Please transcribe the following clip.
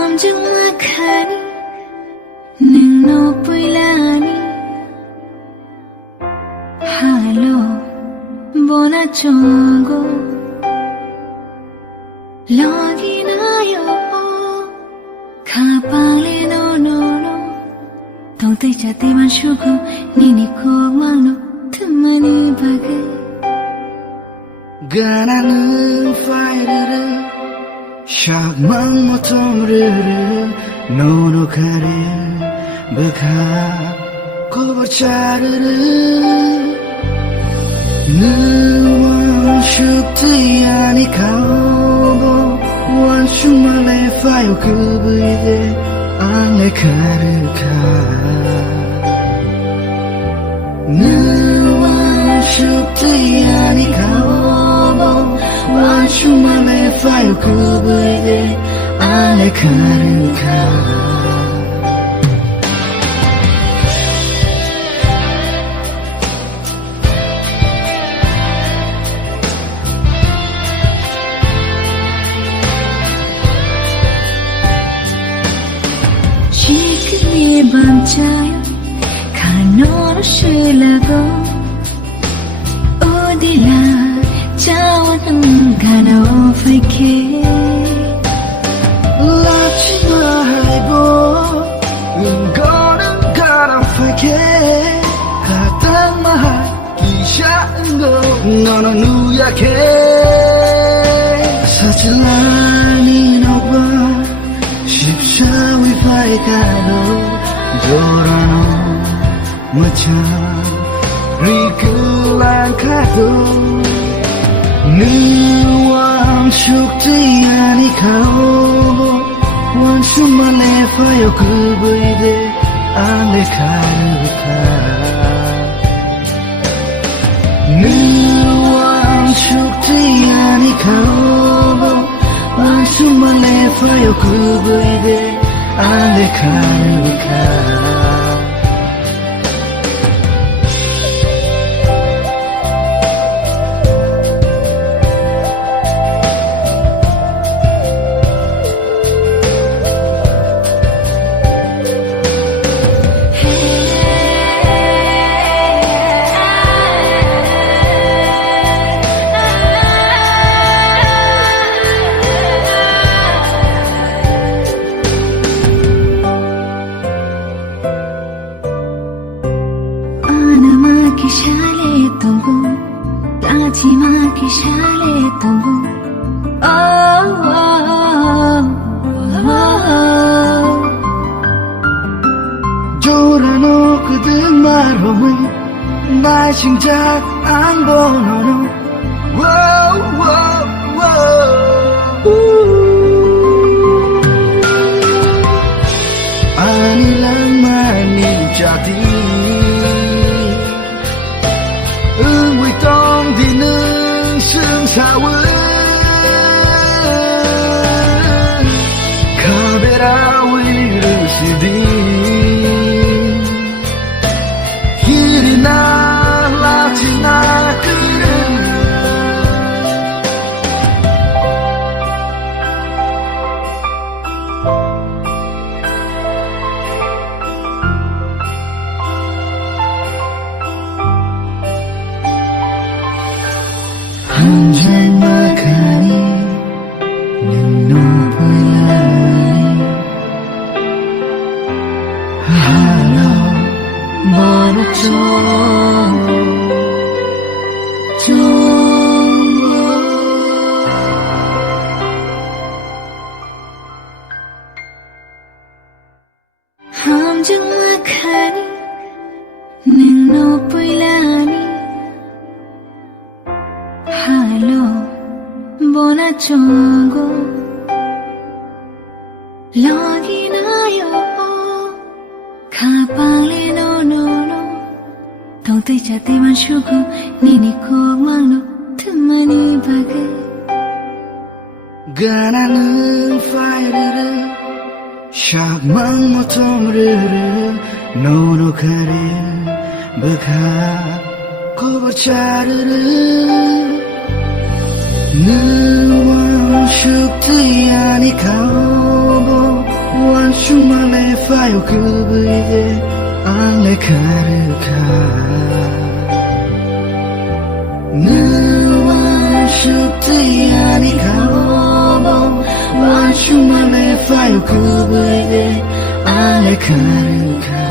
함정막하니 능노 뿌일라니 할로 보나 종고 러기나요 가방에 노노노 동태 자태만 쉬고 니니코 왕노 틈만이 박을 가나는 파이르르 샤망 모톰르르 노노카르 버카 코버차르르 느원 슈트야니 카오보 원슈말레 파요 그브이데 안레 카르카 느원 슈트야니 카오보 원슈말레 파요 그브이데 안레 카르카 시크니 반차요 간호로 쉬려고 어디라 자원은 간호 파이케 라치마 하이보 은거는 가람 파이케 가담마 기샤은거 너는 누약해 사실라니 너와 십사위 파이카도 조라노 마차 리클란 카도 느왕 슈크티야니 카오 원수만에 파요 그브이데 안레 카르카 느왕 슈크티야니 카오 원수만에 파요 그브이데 안레 카르카 Kishale tumbu, lachima kishale tumbu. Oh, oh, oh, oh. Jorano kudumaro, my simjak ang bono. Whoa, whoa, whoa. Anilang manijati. 왜 똥디는 승사원 카베라 위르시디 길이나 라지나 그래 함정막하니 눈노 보일라니 할로 보나 종고 함정막하니 눈노 보일라니 할로 보나 종고 러기나요 가방에 노노노 동태 자태만 쉬고 니니코 왕노 틈만이 박을 가나는 파이르르 Shak mang motom rere nono kare baka kobar charere nuwan shukti ani kaubo wan shumale fayo kubuye ale kare ka nuwan shukti ani kaubo wan shumale fayo kubuye ale kare ka